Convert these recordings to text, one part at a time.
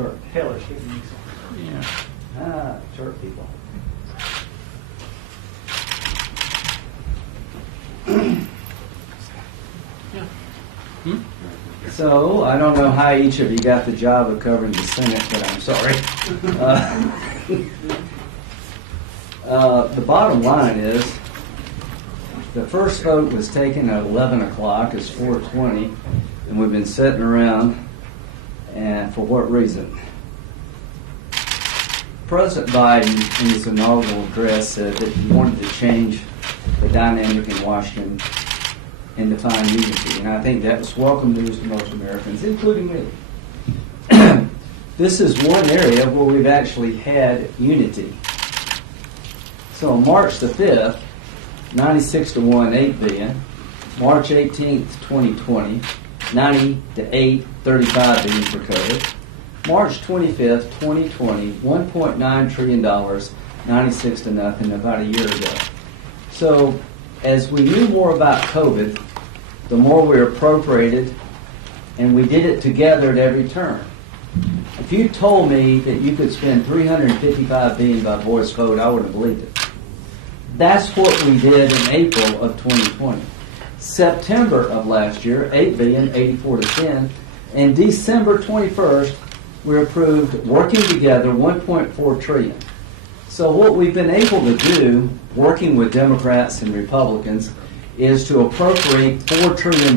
church? Taylor Street makes it. Yeah. Ah, church people. So, I don't know how each of you got the job of covering the Senate, but I'm sorry. The bottom line is, the first vote was taken at 11 o'clock, it's 4:20, and we've been sitting around, and for what reason? President Biden, in his inaugural address, said that he wanted to change the dynamic in Washington and define unity. And I think that was welcome news to most Americans, including me. This is one area where we've actually had unity. So on March the 5th, 96-1, 8 billion. March 18th, 2020, 90-8, 35 billion for COVID. March 25th, 2020, $1.9 trillion, 96-0, about a year ago. So as we knew more about COVID, the more we appropriated, and we did it together at every turn. If you told me that you could spend $355 billion by voice vote, I wouldn't have believed it. That's what we did in April of 2020. September of last year, $8 billion, 84-10, and December 21st, we approved working together $1.4 trillion. So what we've been able to do, working with Democrats and Republicans, is to appropriate $4 trillion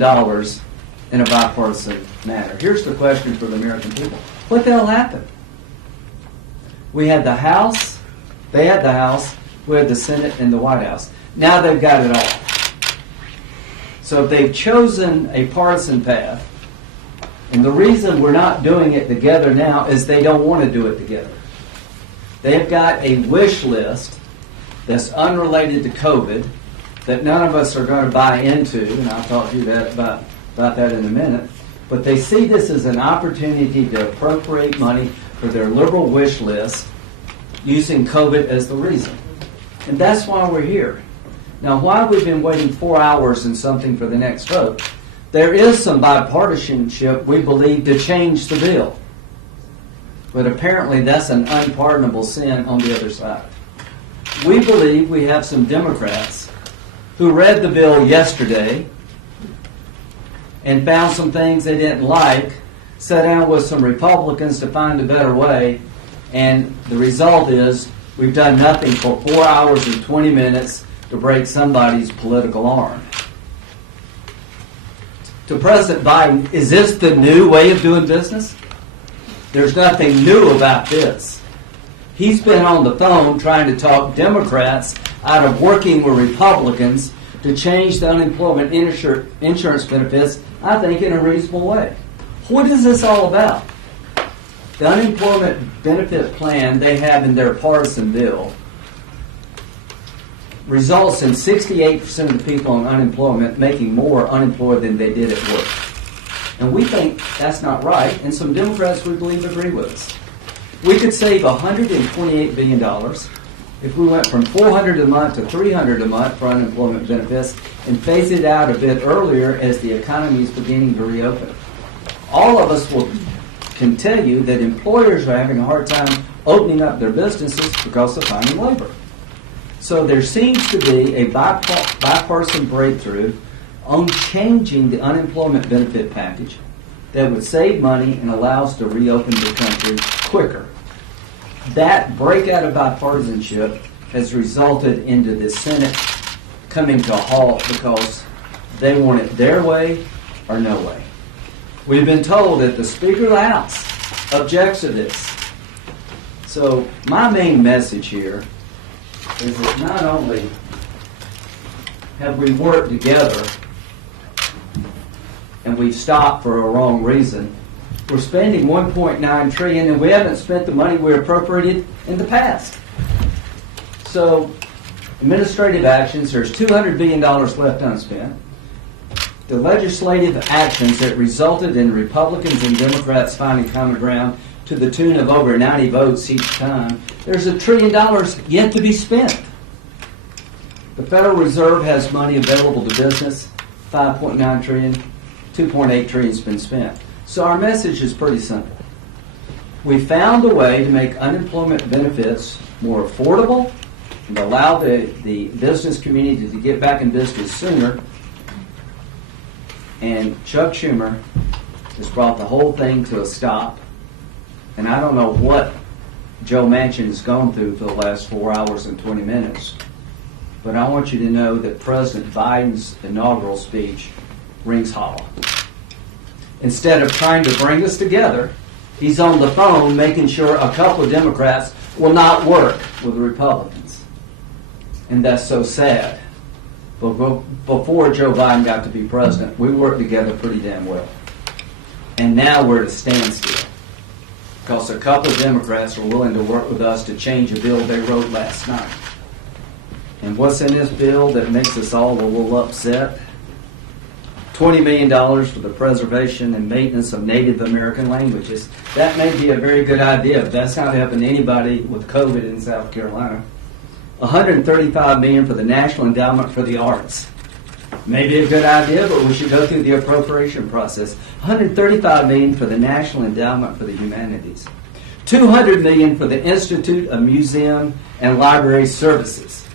in a bipartisan manner. Here's the question for the American people. What the hell happened? We had the House, they had the House, we had the Senate and the White House. Now they've got it all. So they've chosen a partisan path, and the reason we're not doing it together now is they don't want to do it together. They've got a wish list that's unrelated to COVID that none of us are going to buy into, and I'll talk to you about that in a minute. But they see this as an opportunity to appropriate money for their liberal wish list using COVID as the reason. And that's why we're here. Now, why we've been waiting 4 hours and something for the next vote, there is some bipartisanship, we believe, to change the bill. But apparently that's an unpardonable sin on the other side. We believe we have some Democrats who read the bill yesterday and found some things they didn't like, sat down with some Republicans to find a better way, and the result is we've done nothing for 4 hours and 20 minutes to break somebody's political arm. To President Biden, is this the new way of doing business? There's nothing new about this. He's been on the phone trying to talk Democrats out of working with Republicans to change the unemployment insurance benefits, I think, in a reasonable way. What is this all about? The unemployment benefit plan they have in their partisan bill results in 68% of the people on unemployment making more unemployed than they did at work. And we think that's not right, and some Democrats, we believe, agree with us. We could save $128 billion if we went from $400 a month to $300 a month for unemployment benefits and phase it out a bit earlier as the economy is beginning to reopen. All of us can tell you that employers are having a hard time opening up their businesses because of finding labor. So there seems to be a bipartisan breakthrough on changing the unemployment benefit package that would save money and allow us to reopen the country quicker. That breakout of bipartisanship has resulted into the Senate coming to a halt because they want it their way or no way. We've been told that the Speaker of the House objects to this. So my main message here is that not only have we worked together and we've stopped for a wrong reason, we're spending $1.9 trillion and we haven't spent the money we appropriated in the past. So, administrative actions, there's $200 billion left unspent. The legislative actions that resulted in Republicans and Democrats finding common ground to the tune of over 90 votes each time, there's $1 trillion yet to be spent. The Federal Reserve has money available to business, $5.9 trillion, $2.8 trillion has been spent. So our message is pretty simple. We found a way to make unemployment benefits more affordable and allow the business community to get back in business sooner. And Chuck Schumer has brought the whole thing to a stop. And I don't know what Joe Manchin has gone through for the last 4 hours and 20 minutes. But I want you to know that President Biden's inaugural speech rings hollow. Instead of trying to bring us together, he's on the phone making sure a couple of Democrats will not work with the Republicans. And that's so sad. But before Joe Biden got to be president, we worked together pretty damn well. And now we're at a standstill because a couple of Democrats are willing to work with us to change a bill they wrote last night. And what's in this bill that makes us all a little upset? $20 million for the preservation and maintenance of Native American languages. That may be a very good idea, but that's not helping anybody with COVID in South Carolina. $135 million for the National Endowment for the Arts. Maybe a good idea, but we should go through the appropriation process. $135 million for the National Endowment for the Humanities. $200 million for the Institute of Museum and Library Services.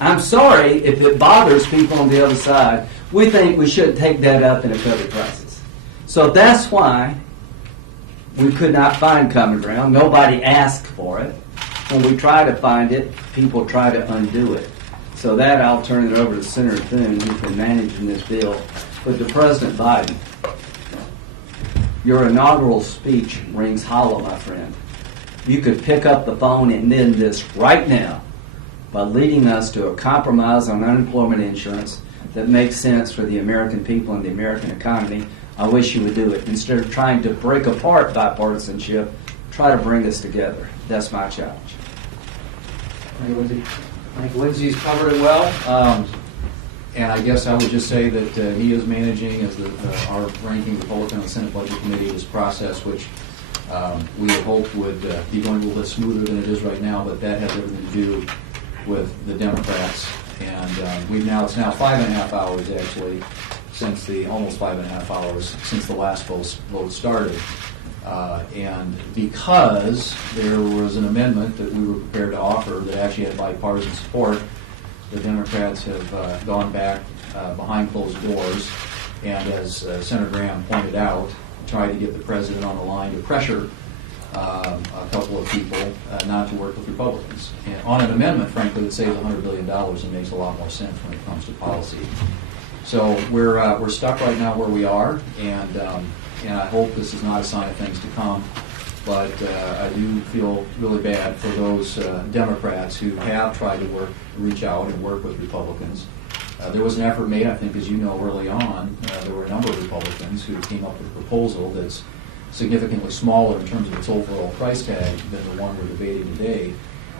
I'm sorry if it bothers people on the other side. We think we should take that up in a COVID crisis. So that's why we could not find common ground. Nobody asked for it. When we try to find it, people try to undo it. So that I'll turn it over to Senator Thune, who's been managing this bill. But to President Biden, your inaugural speech rings hollow, my friend. You could pick up the phone and end this right now by leading us to a compromise on unemployment insurance that makes sense for the American people and the American economy. I wish you would do it. Instead of trying to break apart bipartisanship, try to bring us together. That's my challenge. Thank you, Lindsey. I think Lindsey's covered it well. And I guess I would just say that he is managing as our ranking Republican on the Senate Budget Committee this process, which we had hoped would be going a little bit smoother than it is right now, but that has everything to do with the Democrats. And it's now 5.5 hours actually almost 5.5 hours since the last vote started. And because there was an amendment that we were prepared to offer that actually had bipartisan support, the Democrats have gone back behind closed doors and, as Senator Graham pointed out, tried to get the president on the line to pressure a couple of people not to work with Republicans. And on an amendment, frankly, that saves $100 billion and makes a lot more sense when it comes to policy. So we're stuck right now where we are, and I hope this is not a sign of things to come. But I do feel really bad for those Democrats who have tried to reach out and work with Republicans. There was an effort made, I think, as you know, early on. There were a number of Republicans who came up with a proposal that's significantly smaller in terms of its overall price tag than the one we're debating today,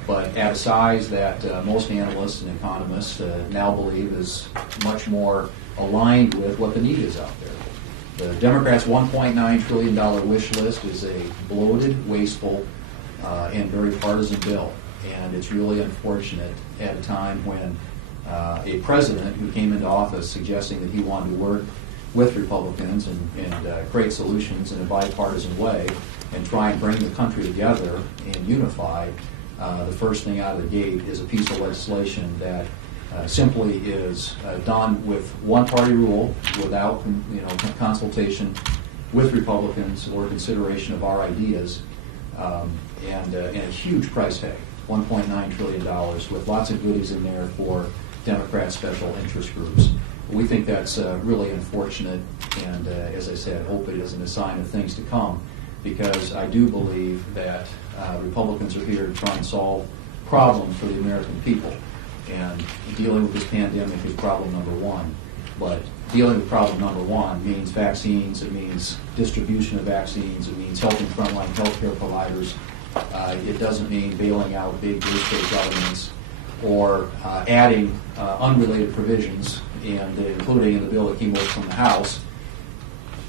but at a size that most analysts and economists now believe is much more aligned with what the need is out there. The Democrats' $1.9 trillion wish list is a bloated, wasteful, and very partisan bill, and it's really unfortunate at a time when a president who came into office suggesting that he wanted to work with Republicans and create solutions in a bipartisan way and try and bring the country together and unify, the first thing out of the gate is a piece of legislation that simply is done with one-party rule without consultation with Republicans or consideration of our ideas, and a huge price tag, $1.9 trillion, with lots of goodies in there for Democrat special interest groups. We think that's really unfortunate, and as I said, hope it isn't a sign of things to come, because I do believe that Republicans are here to try and solve problems for the American people, and dealing with this pandemic is problem number one. But dealing with problem number one means vaccines, it means distribution of vaccines, it means helping frontline healthcare providers. It doesn't mean bailing out big blue state governments or adding unrelated provisions, and including in the bill that came over from the House,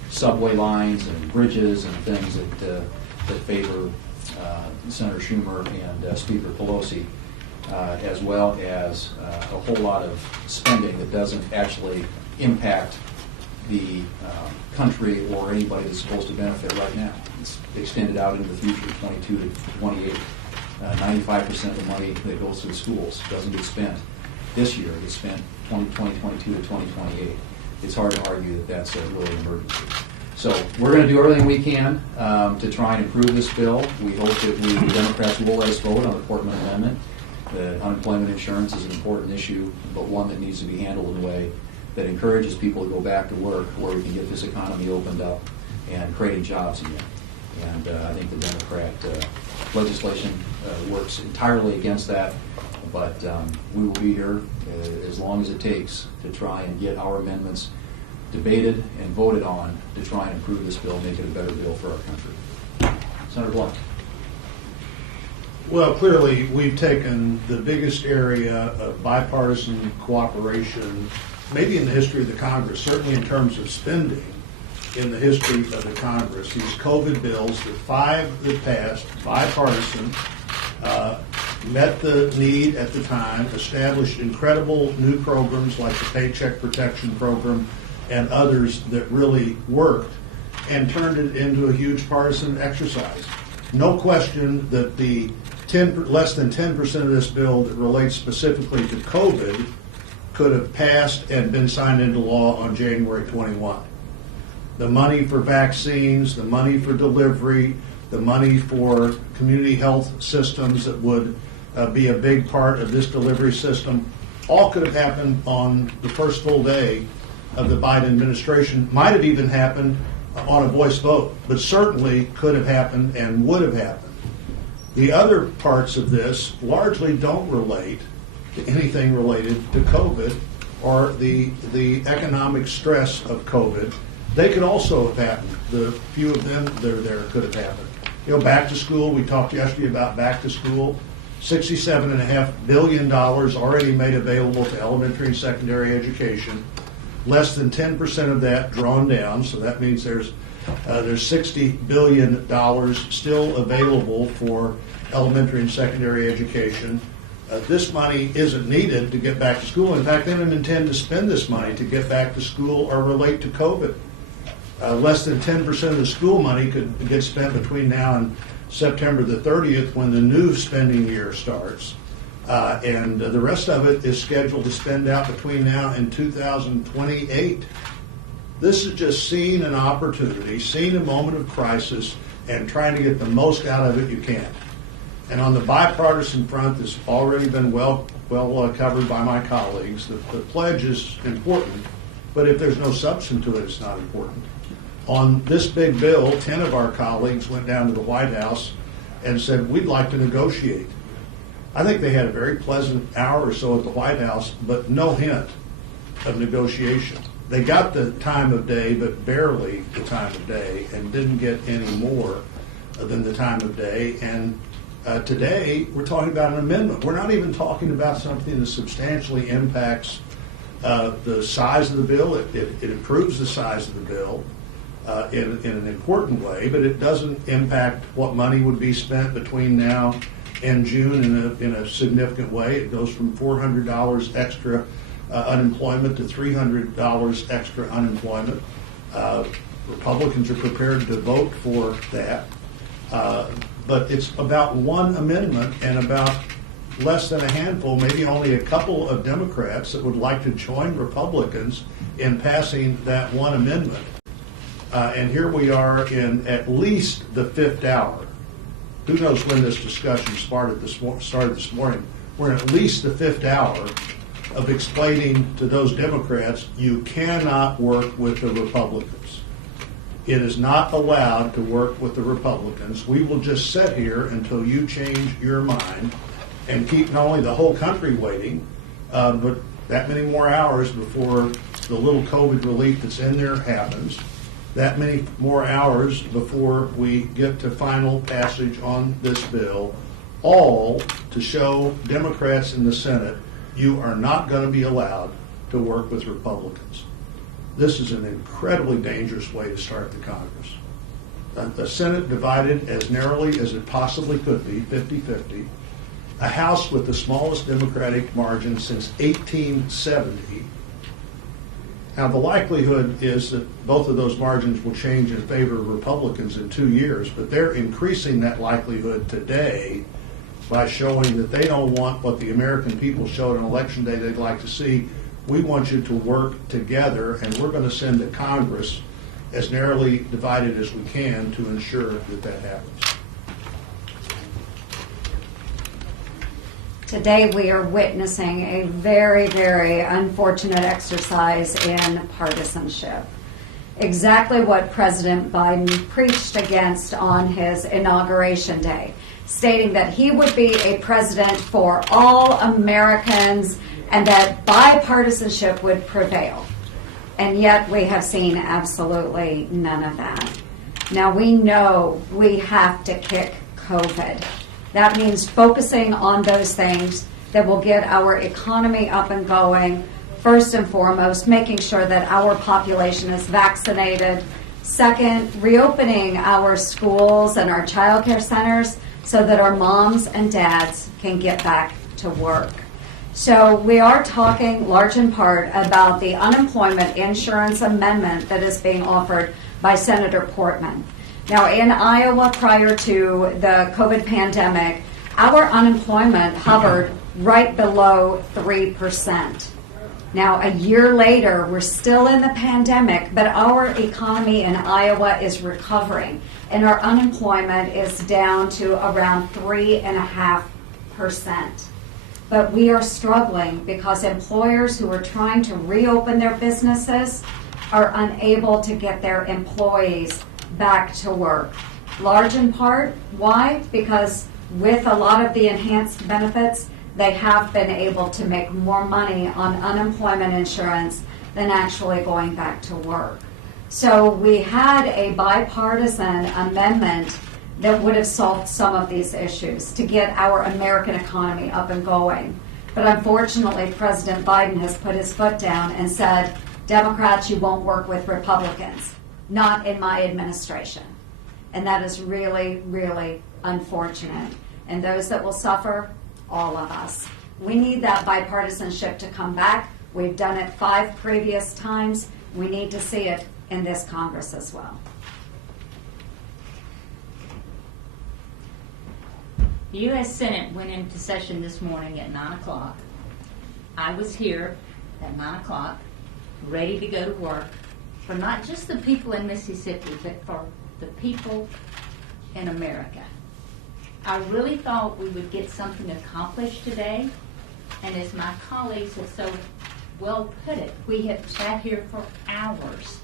subway lines and bridges and things that favor Senator Schumer and Speaker Pelosi, as well as a whole lot of spending that doesn't actually impact the country or anybody that's supposed to benefit right now. It's extended out into the future, 22 to 28. 95% of the money that goes to the schools doesn't get spent this year. It gets spent 2022 to 2028. It's hard to argue that that's a really emergency. So we're going to do everything we can to try and improve this bill. We hope that the Democrats will let us vote on the Portman amendment. The unemployment insurance is an important issue, but one that needs to be handled in a way that encourages people to go back to work, where we can get this economy opened up and creating jobs again. And I think the Democrat legislation works entirely against that, but we will be here as long as it takes to try and get our amendments debated and voted on to try and improve this bill, make it a better bill for our country. Senator Blunt. Well, clearly, we've taken the biggest area of bipartisan cooperation, maybe in the history of the Congress, certainly in terms of spending in the history of the Congress. These COVID bills, the 5 that passed, bipartisan, met the need at the time, established incredible new programs like the Paycheck Protection Program and others that really worked, and turned it into a huge partisan exercise. No question that the less than 10% of this bill that relates specifically to COVID could have passed and been signed into law on January 21. The money for vaccines, the money for delivery, the money for community health systems that would be a big part of this delivery system, all could have happened on the first full day of the Biden administration. Might have even happened on a voice vote, but certainly could have happened and would have happened. The other parts of this largely don't relate to anything related to COVID or the economic stress of COVID. They could also have happened. The few of them that are there could have happened. You know, back to school, we talked yesterday about back to school. $67.5 billion already made available to elementary and secondary education. Less than 10% of that drawn down, so that means there's $60 billion still available for elementary and secondary education. This money isn't needed to get back to school. In fact, they don't intend to spend this money to get back to school or relate to COVID. Less than 10% of the school money could get spent between now and September the 30th, when the new spending year starts. And the rest of it is scheduled to spend out between now and 2028. This is just seeing an opportunity, seeing a moment of crisis, and trying to get the most out of it you can. And on the bipartisan front, this has already been well covered by my colleagues. The pledge is important, but if there's no substance to it, it's not important. On this big bill, 10 of our colleagues went down to the White House and said, we'd like to negotiate. I think they had a very pleasant hour or so at the White House, but no hint of negotiation. They got the time of day, but barely the time of day, and didn't get any more than the time of day. And today, we're talking about an amendment. We're not even talking about something that substantially impacts the size of the bill. It improves the size of the bill in an important way, but it doesn't impact what money would be spent between now and June in a significant way. It goes from $400 extra unemployment to $300 extra unemployment. Republicans are prepared to vote for that. But it's about one amendment and about less than a handful, maybe only a couple of Democrats that would like to join Republicans in passing that one amendment. And here we are in at least the 5th hour. Who knows when this discussion started this morning. We're in at least the 5th hour of explaining to those Democrats, you cannot work with the Republicans. It is not allowed to work with the Republicans. We will just sit here until you change your mind and keep not only the whole country waiting, but that many more hours before the little COVID relief that's in there happens, that many more hours before we get to final passage on this bill, all to show Democrats in the Senate you are not going to be allowed to work with Republicans. This is an incredibly dangerous way to start the Congress. The Senate divided as narrowly as it possibly could be, 50-50. A House with the smallest Democratic margin since 1870. Now, the likelihood is that both of those margins will change in favor of Republicans in 2 years, but they're increasing that likelihood today by showing that they don't want what the American people showed on Election Day they'd like to see. We want you to work together, and we're going to send to Congress as narrowly divided as we can to ensure that that happens. Today we are witnessing a very, very unfortunate exercise in partisanship. Exactly what President Biden preached against on his inauguration day, stating that he would be a president for all Americans and that bipartisanship would prevail. And yet we have seen absolutely none of that. Now we know we have to kick COVID. That means focusing on those things that will get our economy up and going. First and foremost, making sure that our population is vaccinated. Second, reopening our schools and our child care centers so that our moms and dads can get back to work. So we are talking large in part about the unemployment insurance amendment that is being offered by Senator Portman. Now, in Iowa, prior to the COVID pandemic, our unemployment hovered right below 3%. Now, a year later, we're still in the pandemic, but our economy in Iowa is recovering, and our unemployment is down to around 3.5%. But we are struggling because employers who are trying to reopen their businesses are unable to get their employees back to work. Large in part, why? Because with a lot of the enhanced benefits, they have been able to make more money on unemployment insurance than actually going back to work. So we had a bipartisan amendment that would have solved some of these issues to get our American economy up and going. But unfortunately, President Biden has put his foot down and said, Democrats, you won't work with Republicans. Not in my administration. And that is really, really unfortunate. And those that will suffer, all of us. We need that bipartisanship to come back. We've done it 5 previous times. We need to see it in this Congress as well. The U.S. Senate went into session this morning at 9 o'clock. I was here at 9 o'clock, ready to go to work for not just the people in Mississippi, but for the people in America. I really thought we would get something accomplished today, and as my colleagues have so well put it, we have sat here for hours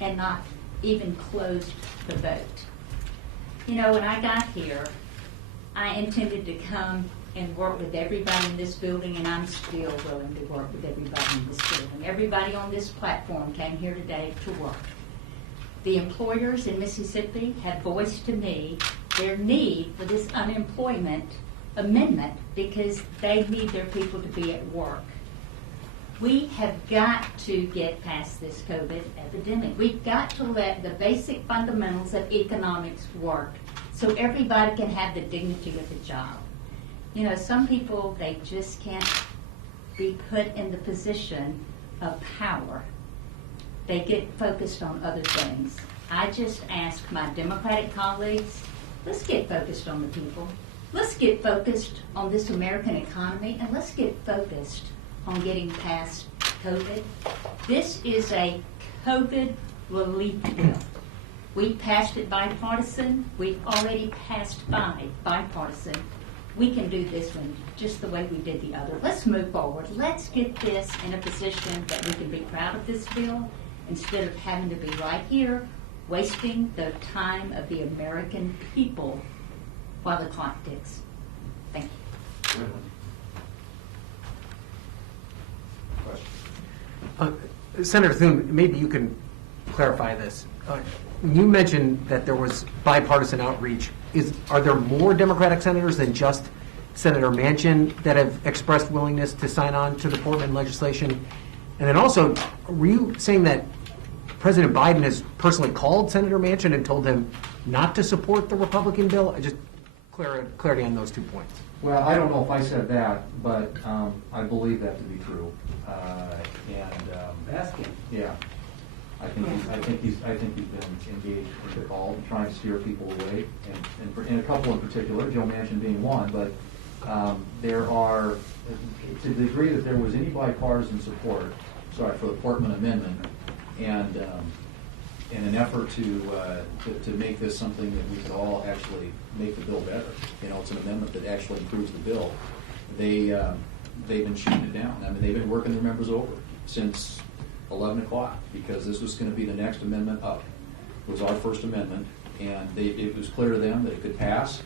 and not even closed the vote. You know, when I got here, I intended to come and work with everybody in this building, and I'm still willing to work with everybody in this building. Everybody on this platform came here today to work. The employers in Mississippi have voiced to me their need for this unemployment amendment because they need their people to be at work. We have got to get past this COVID epidemic. We've got to let the basic fundamentals of economics work so everybody can have the dignity of a job. You know, some people, they just can't be put in the position of power. They get focused on other things. I just ask my Democratic colleagues, let's get focused on the people. Let's get focused on this American economy, and let's get focused on getting past COVID. This is a COVID relief bill. We passed it bipartisan. We've already passed 5 bipartisan. We can do this one just the way we did the other. Let's move forward. Let's get this in a position that we can be proud of this bill instead of having to be right here wasting the time of the American people while the clock ticks. Thank you. Senator Thune, maybe you can clarify this. You mentioned that there was bipartisan outreach. Are there more Democratic senators than just Senator Manchin that have expressed willingness to sign on to the Portman legislation? And then also, were you saying that President Biden has personally called Senator Manchin and told him not to support the Republican bill? clarity on those 2 points. Well, I don't know if I said that, but I believe that to be true. Ask him. Yeah, I think he's been engaged in the call, trying to steer people away, and a couple in particular, Joe Manchin being one. But there are, to the degree that there was any bipartisan support, for the Portman amendment, and in an effort to make this something that we could all actually make the bill better. It's an amendment that actually improves the bill. They've been shooting it down. I mean, they've been working their members over since 11 o'clock because this was going to be the next amendment up. It was our first amendment, and it was clear to them that it could pass.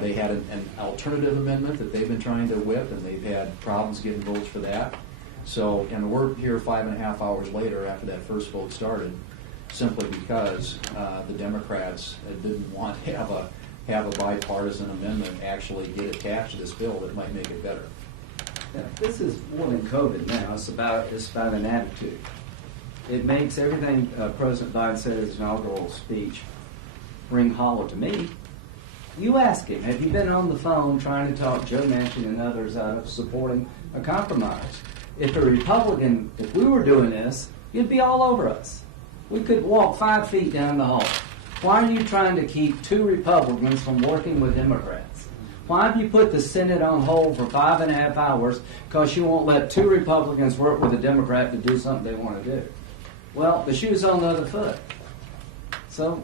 They had an alternative amendment that they've been trying to whip, and they've had problems getting votes for that. So, and we're here 5.5 hours later after that first vote started, simply because the Democrats didn't want to have a bipartisan amendment actually get attached to this bill that might make it better. Yeah, this is more than COVID now. It's about an attitude. It makes everything President Biden said in his inaugural speech ring hollow to me. You ask him, have you been on the phone trying to talk Joe Manchin and others out of supporting a compromise? If we were doing this, you'd be all over us. We could walk 5 feet down the hall. Why are you trying to keep 2 Republicans from working with Democrats? Why have you put the Senate on hold for 5.5 hours because you won't let 2 Republicans work with a Democrat to do something they want to do? Well, the shoe's on the other foot. So,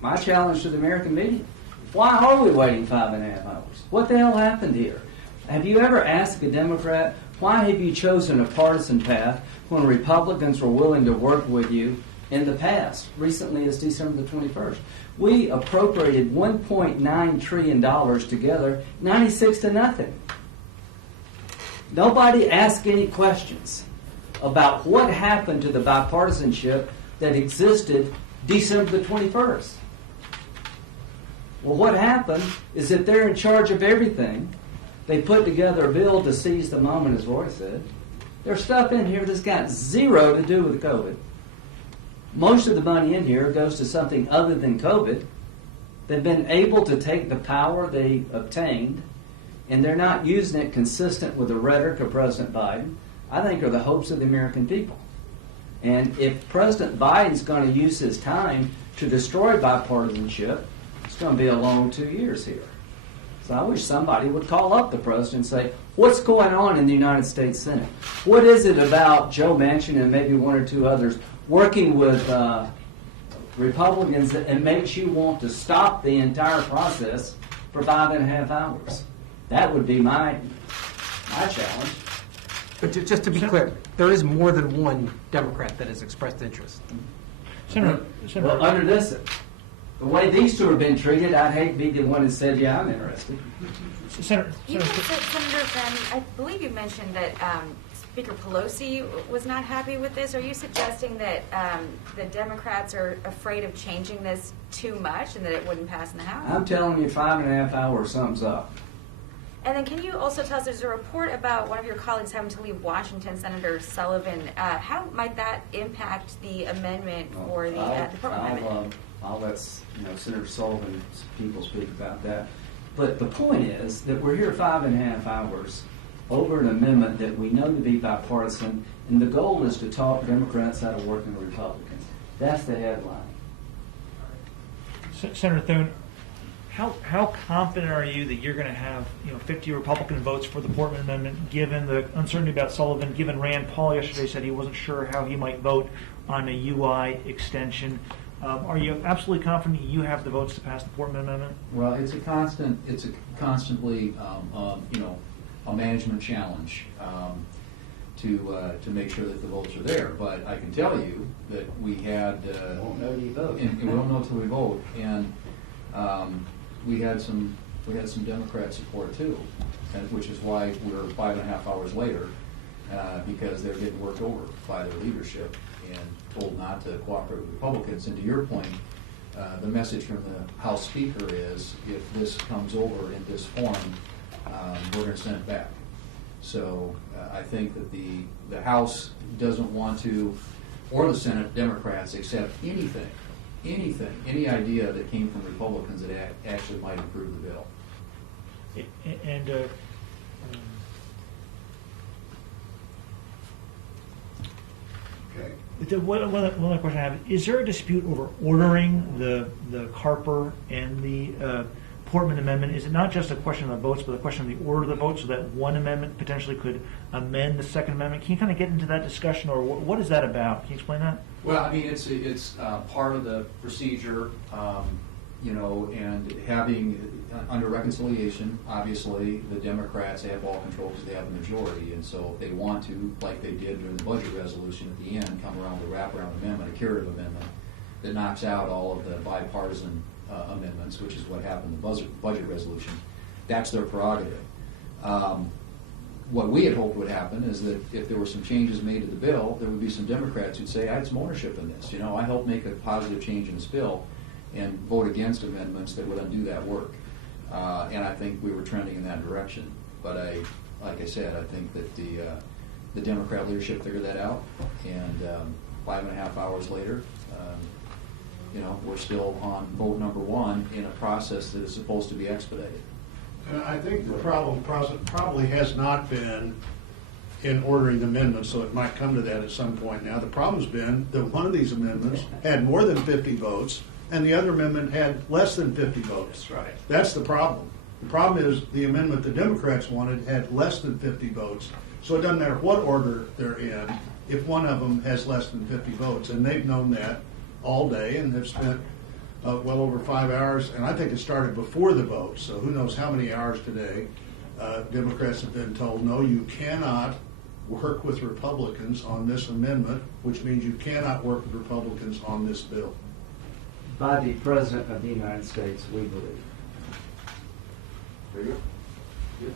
my challenge to the American media, why are we waiting 5.5 hours? What the hell happened here? Have you ever asked a Democrat, why have you chosen a partisan path when Republicans were willing to work with you in the past? Recently as December the 21st. We appropriated $1.9 trillion together, 96-0. Nobody asked any questions about what happened to the bipartisanship that existed December the 21st. Well, what happened is that they're in charge of everything. They put together a bill to seize the moment, as Roy said. There's stuff in here that's got zero to do with COVID. Most of the money in here goes to something other than COVID. They've been able to take the power they obtained, and they're not using it consistent with the rhetoric of President Biden, I think are the hopes of the American people. And if President Biden's going to use his time to destroy bipartisanship, it's going to be a long 2 years here. So I wish somebody would call up the president and say, what's going on in the United States Senate? What is it about Joe Manchin and maybe 1 or 2 others working with Republicans that makes you want to stop the entire process for 5.5 hours? That would be my challenge. But just to be clear, there is more than one Democrat that has expressed interest. Senator, Well, under this, the way these 2 have been treated, I'd hate to be the one that said, yeah, I'm interested. Senator, Senator Fenn, I believe you mentioned that Speaker Pelosi was not happy with this. Are you suggesting that the Democrats are afraid of changing this too much and that it wouldn't pass in the House? I'm telling you, 5.5 hours sums up. And then can you also tell us, there's a report about one of your colleagues having to leave Washington, Senator Sullivan. How might that impact the amendment for the Portman amendment? I'll let Senator Sullivan people speak about that. But the point is that we're here 5.5 hours over an amendment that we know to be bipartisan, and the goal is to talk Democrats out of working with Republicans. That's the headline. Senator Thune, how confident are you that you're going to have 50 Republican votes for the Portman Amendment, given the uncertainty about Sullivan, given Rand Paul yesterday said he wasn't sure how he might vote on a UI extension? Are you absolutely confident you have the votes to pass the Portman Amendment? Well, it's a constantly a management challenge to make sure that the votes are there. But I can tell you that we had Won't know till you vote. and we don't know till we vote, and we had some Democrat support too, which is why we're 5.5 hours later, because they're getting worked over by their leadership and told not to cooperate with Republicans. And to your point, the message from the House Speaker is, if this comes over in this form, we're going to send it back. So I think that the House doesn't want to, or the Senate Democrats, accept anything anything, any idea that came from Republicans that actually might improve the bill. And Okay. one other question I have, is there a dispute over ordering the Carper and the Portman amendment? Is it not just a question of the votes, but a question of the order of the votes, so that one amendment potentially could amend the second amendment? Can you kind of get into that discussion, or what is that about? Can you explain that? Well, I mean, it's part of the procedure, and having, under reconciliation, obviously, the Democrats have all control because they have a majority, and so if they want to, like they did during the budget resolution at the end, come around with a wraparound amendment, a curative amendment, that knocks out all of the bipartisan amendments, which is what happened in the budget resolution, that's their prerogative. What we had hoped would happen is that if there were some changes made to the bill, there would be some Democrats who'd say, I had some ownership in this. I helped make a positive change in this bill, and vote against amendments that would undo that work. And I think we were trending in that direction. But like I said, I think that the Democrat leadership figured that out, and 5.5 hours later, we're still on vote number one in a process that is supposed to be expedited. And I think the problem probably has not been in ordering the amendments, so it might come to that at some point now. The problem's been that one of these amendments had more than 50 votes, and the other amendment had less than 50 votes. That's right. That's the problem. The problem is the amendment the Democrats wanted had less than 50 votes, so it doesn't matter what order they're in if one of them has less than 50 votes, and they've known that all day and have spent well over 5 hours, and I think it started before the vote, so who knows how many hours today. Democrats have been told, no, you cannot work with Republicans on this amendment, which means you cannot work with Republicans on this bill. By the President of the United States, we believe. Very good. Good.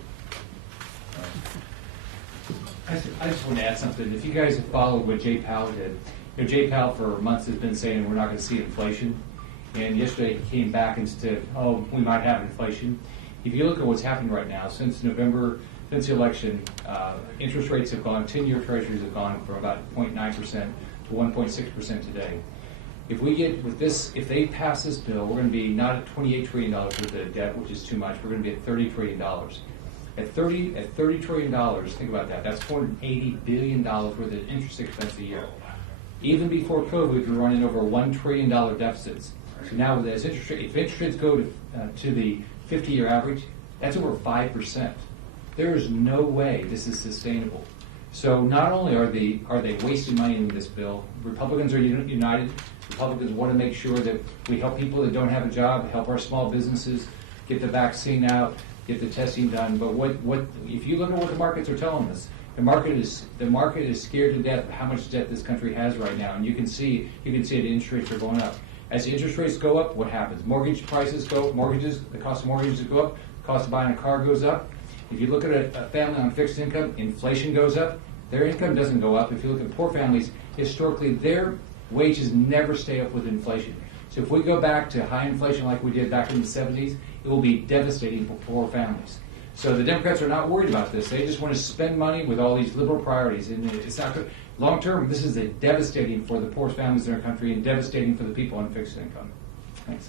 I just want to add something. If you guys have followed what Jay Powell did, Jay Powell for months has been saying we're not going to see inflation. And yesterday he came back and said, oh, we might have inflation. If you look at what's happening right now, since November, since the election, interest rates have gone, 10-year treasuries have gone from about 0.9% to 1.6% today. If we get with this, if they pass this bill, we're going to be not at $28 trillion worth of debt, which is too much. We're going to be at $30 trillion. At $30 trillion, think about that. That's $480 billion worth of interest expense a year. Even before COVID, we were running over $1 trillion deficits. So now, if interest rates go to the 50-year average, that's over 5%. There is no way this is sustainable. So not only are they wasting money in this bill, Republicans are united. Republicans want to make sure that we help people that don't have a job, help our small businesses, get the vaccine out, get the testing done. But what if you look at what the markets are telling us, the market is scared to death of how much debt this country has right now, and you can see the interest rates are going up. As the interest rates go up, what happens? Mortgage prices go up, the cost of mortgages go up, the cost of buying a car goes up. If you look at a family on fixed income, inflation goes up. Their income doesn't go up. If you look at poor families, historically their wages never stay up with inflation. So if we go back to high inflation like we did back in the 70s, it will be devastating for poor families. So the Democrats are not worried about this. They just want to spend money with all these liberal priorities. And it's not good. Long term, this is devastating for the poorest families in our country and devastating for the people on fixed income. Thanks.